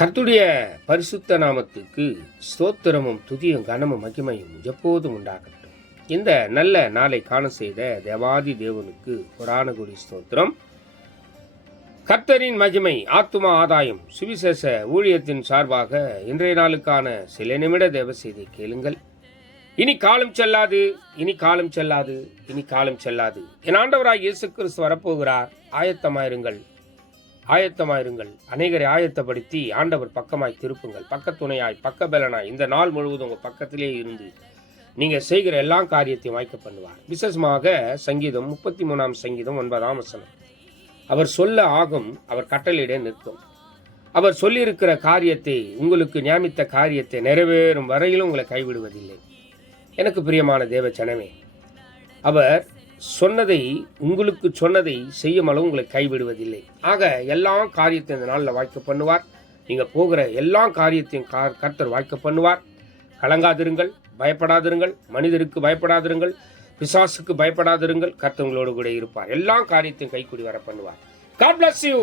கர்த்தருடைய பரிசுத்த நாமத்துக்கு ஸ்தோத்திரமும் துதியும் கனமும் மகிமையும் எப்போதும் உண்டாகட்டும். இந்த நல்ல நாளை காண செய்த தேவாதி தேவனுக்கு கொடானகுடி ஸ்தோத்திரம். கர்த்தரின் மகிமை ஆத்துமா ஆதாயம் சுவிசேஷ ஊழியத்தின் சார்பாக இன்றைய நாளுக்கான சில நிமிட தேவ செய்தி கேளுங்கள். இனி காலம் செல்லாது, இனி காலம் செல்லாது, இனி காலம் செல்லாது. என் ஆண்டவராய் இயேசு கிறிஸ்து வரப்போகிறார். ஆயத்தமாயிருங்கள், ஆயத்தமாயிருங்கள். அநேகரை ஆயத்தப்படுத்தி ஆண்டவர் பக்கமாய் திருப்புங்கள். பக்கத்துணையாய், பக்கபலனாய் இந்த நாள் முழுவதும் உங்கள் பக்கத்திலே இருந்து நீங்கள் செய்கிற எல்லா காரியத்தையும் வாய்க்க பண்ணுவார். விசேஷமாக சங்கீதம் 33 சங்கீதம் 9 வசனம். அவர் சொல்ல ஆகும், அவர் கட்டளையிட நிற்கும். அவர் சொல்லியிருக்கிற காரியத்தை, உங்களுக்கு நியமித்த காரியத்தை நிறைவேறும் வரையிலும் உங்களை கைவிடுவதில்லை. எனக்கு பிரியமான தேவ ஜனமே, அவர் சொன்னதை, உங்களுக்கு சொன்னதை செய்யும் அளவு உங்களை கைவிடுவதில்லை. ஆக எல்லா காரியத்தையும் இந்த நாளில் வாய்க்க பண்ணுவார். நீங்கள் போகிற எல்லா காரியத்தையும் கர்த்தர் வாய்க்க பண்ணுவார். கலங்காதிருங்கள், பயப்படாதிருங்கள், மனிதருக்கு பயப்படாதிருங்கள், பிசாசுக்கு பயப்படாதிருங்கள். கர்த்தர் உங்களோடு கூட இருப்பார். எல்லா காரியத்தையும் கைக்கூடி வர பண்ணுவார். God bless you.